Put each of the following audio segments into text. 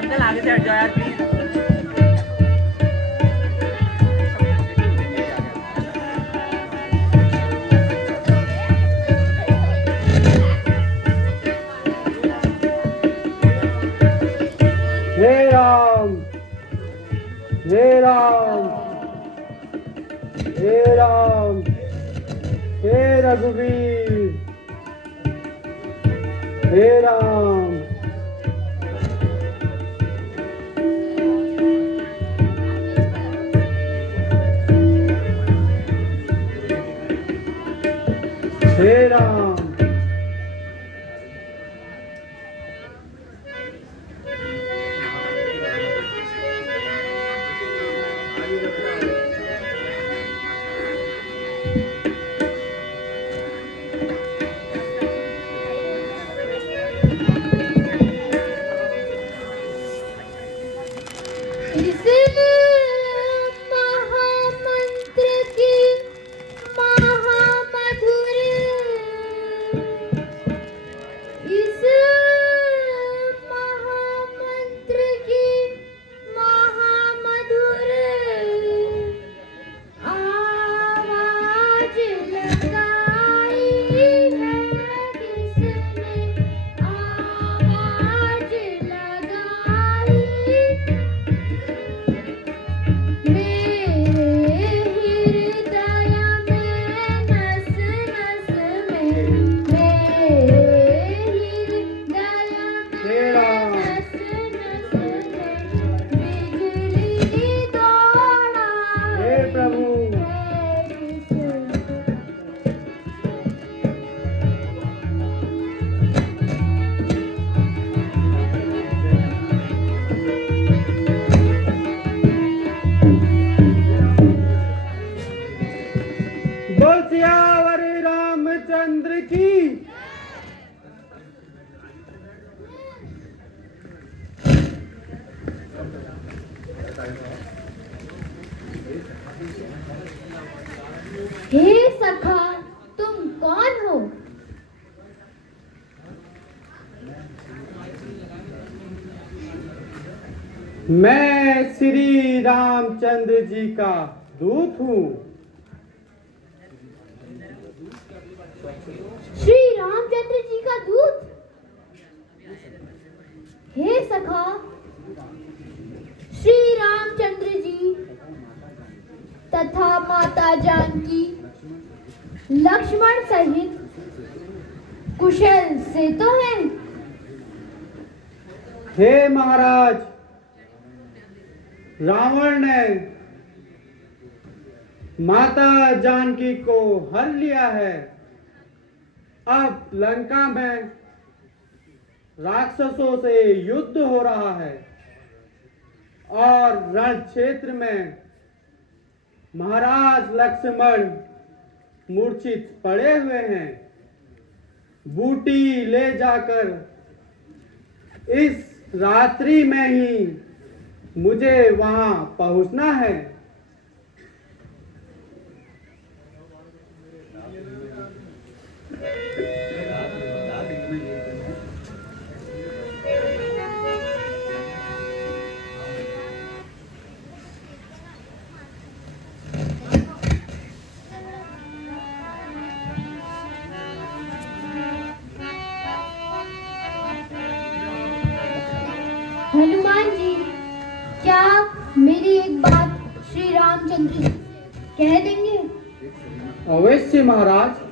Uncle आगे से हट जाओ यार प्लीज। हे राम, हे राम, हे राम, हे रघुवीर, हे राम। हे राम। इस महामंत्र की महामधुर, इस महामंत्र की महामधुर आवाज लगाई है किसने, आवाज लगाई मेरे हृदय में, नस नस में, मेरे हृदय हे में, राम। नस नस में बिजली दौड़ाई हे प्रभु। है किसने। बोल सियावर रामचंद्र की। हे सखा, तुम कौन हो? मैं श्री रामचंद्र जी का दूत हूँ। श्री रामचंद्र जी का दूत? हे सखा, श्री रामचंद्र जी तथा माता जानकी लक्ष्मण सहित कुशल से तो हैं? हे महाराज, रावण ने माता जानकी को हर लिया है। अब लंका में राक्षसों से युद्ध हो रहा है और रण क्षेत्र में महाराज लक्ष्मण मूर्छित पड़े हुए हैं। बूटी ले जाकर इस रात्रि में ही मुझे वहां पहुंचना है। हनुमान जी, क्या आप मेरी एक बात श्री रामचंद्र जी से कह देंगे? अवश्य महाराज।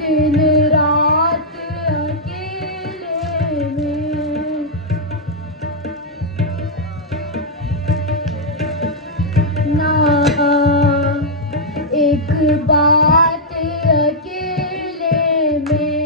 दिन रात अकेले में, ना एक बात अकेले में।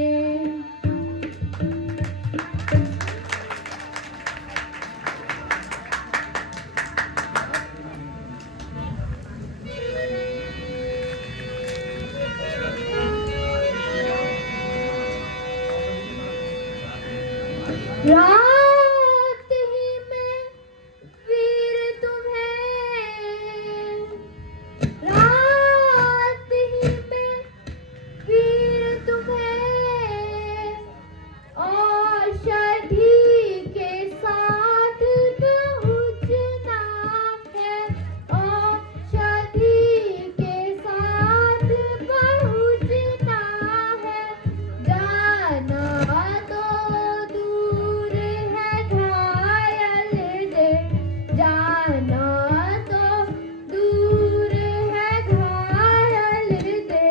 रात ही में वीर तुम्हें, रात ही में वीर तुम्हें औषधि के साथ पहुँचना है, औषधि के साथ पहुँचना है। जाना तो दूर है घायल दे, जाना तो दूर है घायल दे,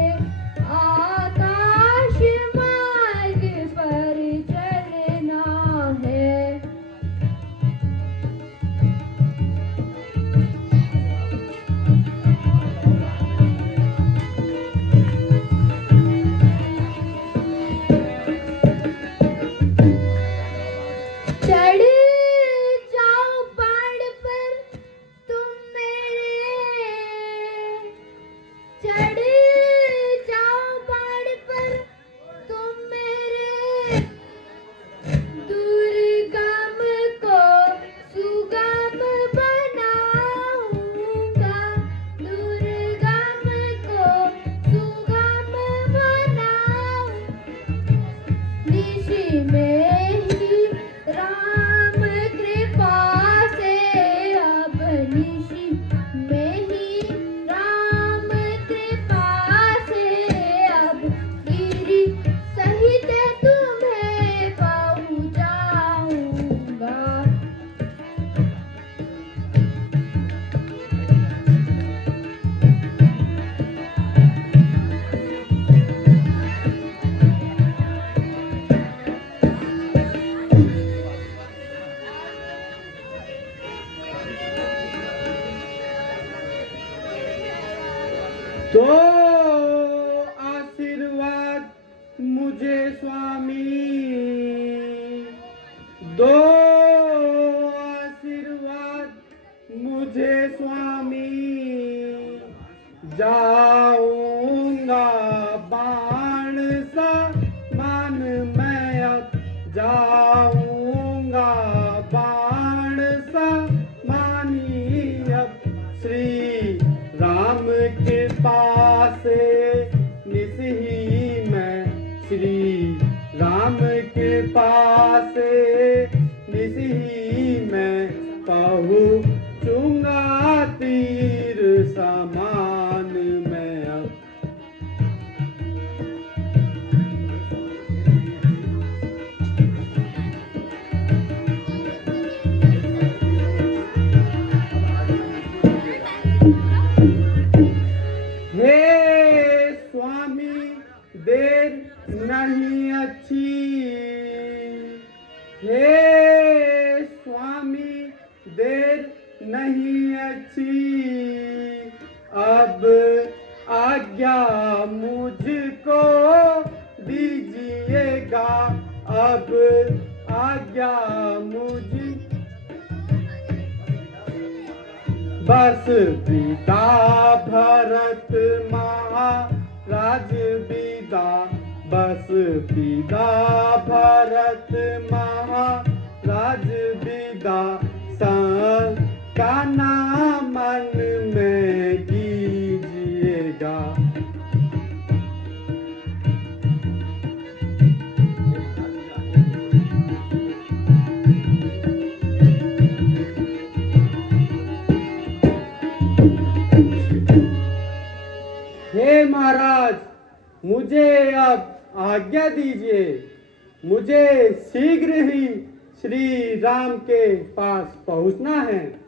आकाश मार्ग पर चलना है। चढ़ जाओ पहाड़ पर तुम मेरे, चढ़ जाओ पहाड़ पर तुम मेरे, दुर्गम को सुगम बनाऊंगा, दुर्गम को सुगम बनाऊंगा। निशि में ही राम कृपा से, अब निशि में ही राम कृपा से, अब गिरि सहित तुम्हें पहुँचाऊंगा। तो आशीर्वाद मुझे स्वामी, दो आशीर्वाद मुझे स्वामी, जाऊंगा बाण सा मान मैं अब, जाऊंगा बाण सा मानी अब। श्री राम के पास निस ही मैं, श्री राम के पास निस ही मैं, पहुँचूंगा तीर समान मैं अब। हे स्वामी देर नहीं अच्छी, हे स्वामी देर नहीं अच्छी, अब आज्ञा मुझको दीजिएगा, अब आज्ञा मुझ बस पिता भरत महाराज विदा, बस पिता भरत महाराज विदा, का नाम मन में कीजिएगा। हे महाराज, मुझे अब आज्ञा दीजिए, मुझे शीघ्र ही श्री राम के पास पहुंचना है।